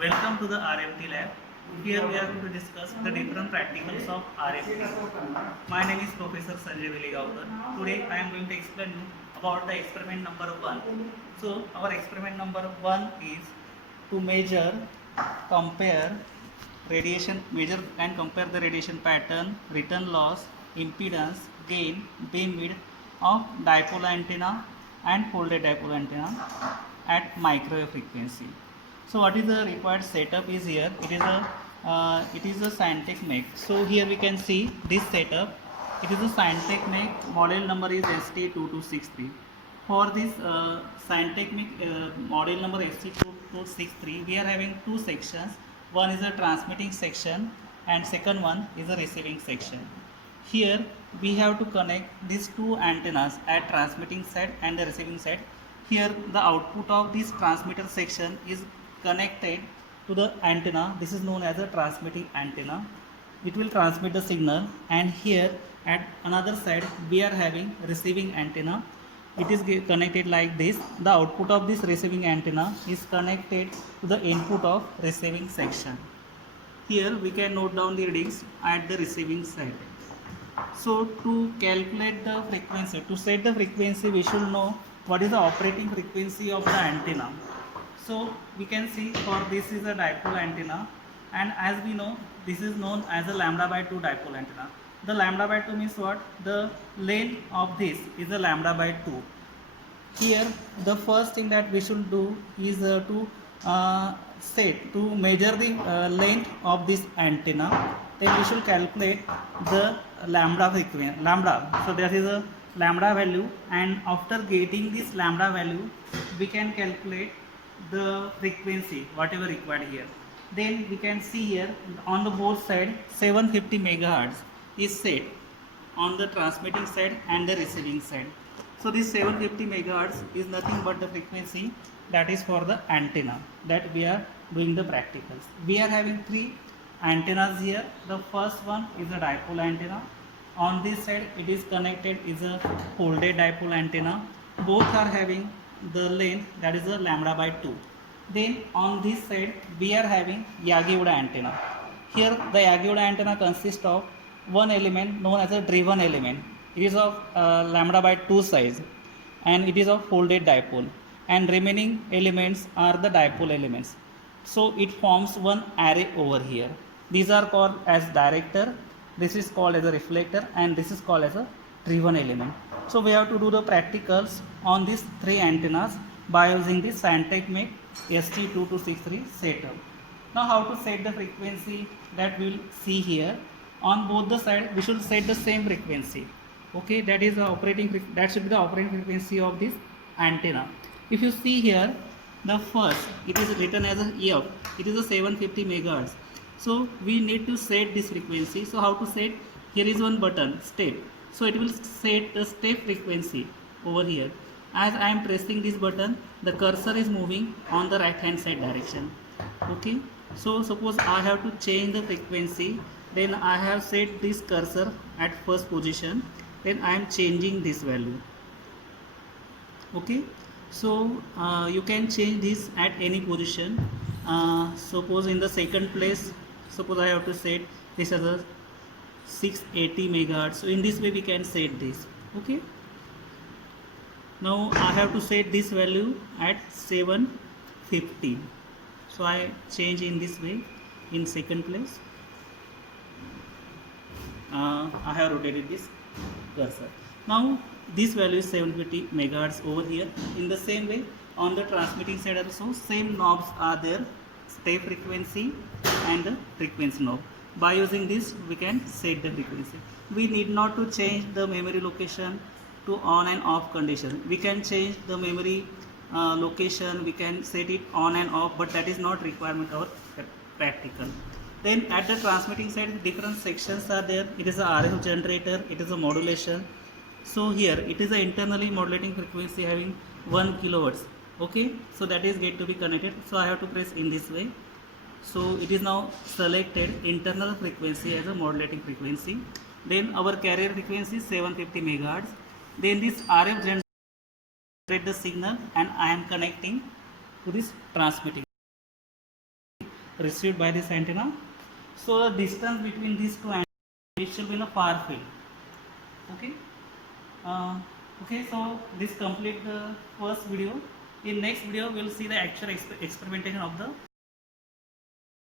Welcome to the RFT lab. Here we are going to discuss the different practicals of RFT. My name is Professor Sanjay Veligaonkar. Today I am going to explain you about the experiment number 1. So our experiment number 1 is to compare measure and compare the radiation pattern, return loss, impedance, gain, beam width of dipole antenna and folded dipole antenna at microwave frequency. So what is the required setup is here. It is a Scientech make. So here we can see this setup. It is a Scientech make. Model number is ST2263. For this Scientech make model number ST2263, we are having two sections. One is a transmitting section and second one is a receiving section. Here we have to connect these two antennas at transmitting side and the receiving side. Here the output of this transmitter section is connected to the antenna. This is known as a transmitting antenna. It will transmit the signal, and here at another side we are having receiving antenna. It is connected like this. The output of this receiving antenna is connected to the input of receiving section. Here we can note down the readings at the receiving side. So to calculate the frequency, to set the frequency, we should know what is the operating frequency of the antenna. So we can see for this is a dipole antenna, and as we know this is known as a lambda by 2 dipole antenna. The lambda by 2 means what? The length of this is a lambda by 2. Here the first thing that we should do is to measure the length of this antenna. Then we should calculate the lambda frequency, so there is a lambda value, and after getting this lambda value we can calculate the frequency whatever required here. Then we can see here on the both side 750 megahertz is set on the transmitting side and the receiving side. So this 750 megahertz is nothing but the frequency that is for the antenna that we are doing the practicals. We are having three antennas here. The first one is a dipole antenna. On this side it is connected is a folded dipole antenna. Both are having the length that is a lambda by 2. Then on this side we are having Yagi-Uda antenna. Here the Yagi-Uda antenna consists of one element known as a driven element. It is of lambda by 2 size, and it is of folded dipole, and remaining elements are the dipole elements. So it forms one array over here. These are called as director, this is called as a reflector, and this is called as a driven element. So we have to do the practicals on these three antennas by using this Scientech make ST2263 setup. Now how to set the frequency that we will see here. On both the side we should set the same frequency. Okay, that is the that should be the operating frequency of this antenna. If you see here, the first it is written as a EF, it is a 750 megahertz. So we need to set this frequency. So how to set? Here is one button, step. So it will set the step frequency over here. As I am pressing this button, the cursor is moving on the right hand side direction. Okay, so suppose I have to change the frequency, then I have set this cursor at first position, then I am changing this value. Okay, so you can change this at any position. Suppose in the second place, suppose I have to set this as a 680 megahertz. So in this way we can set this. Okay, now I have to set this value at 750. So I change in this way in second place. I have rotated this cursor. Now this value is 750 megahertz over here. In the same way on the transmitting side also same knobs are there, step frequency and the frequency knob. By using this we can set the frequency. We need not to change the memory location to on and off condition. We can change the memory location, we can set it on and off, but that is not requirement of practical. Then at the transmitting side different sections are there. It is a RF generator, it is a modulation. So here it is a internally modulating frequency having 1 kilowatts. Okay, so that is get to be connected. So I have to press in this way. So it is now selected internal frequency as a modulating frequency. Then our carrier frequency is 750 megahertz. Then this RF generates the signal, and I am connecting to this transmitting. received by this antenna. So the distance between these two antennas, it should be in a far field. Okay. Okay, so this complete the first video. In next video we will see the actual experimentation of the